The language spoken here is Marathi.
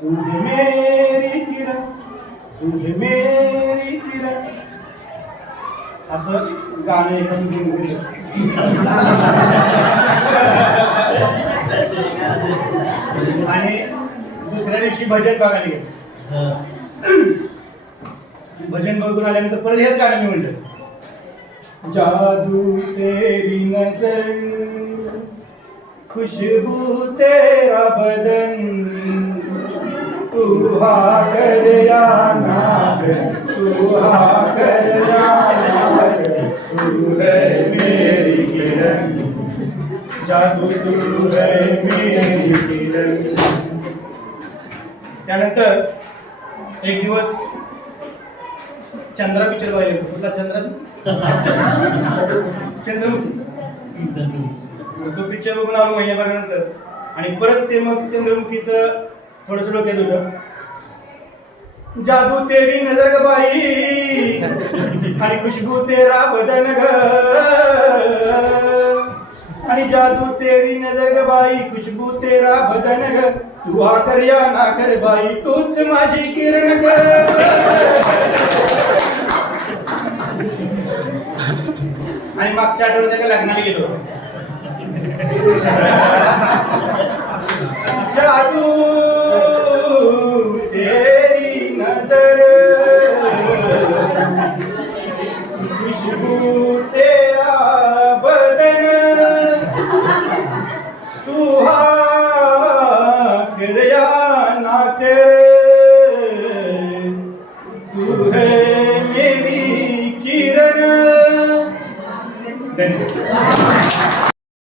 तुझे मेरी किरण तुझे मेरी किरण असं गाणं गुणगुणित. आणि दुसऱ्या दिवशी भजन बघायला गेलो भजन बघून आल्यानंतर परत हेच गाणं मी म्हणलं जादू तेरी नजर खुशबू तेरा बदन। तू हा कर या नाग तू हा कर या तू है मेरी किरण। जादू तू है मेरी किरण। त्यानंतर एक दिवस चंद्रा पिक्चर पाहिले. कुठला चंद्रा? चंद्रमुखी. तो पिक्चर बघून आलो महिन्याभरानंतर. आणि परत ते मग चंद्रमुखीचं थोडस डोक्यात होतं. जादू तेरी नजर ग बाई? आणि खुशबू तेरा बदन ग आणि जादू तेरी नजर ग बाई? खुशबू तेरा बदन ग तू हा कर या ना कर बाई तूच माझी किरण ग आणि मागच्या आठवड्यात एका लग्नाला गेलो जादू तेरी नजर खुशबू तेरा मेरी किरण धन्यवाद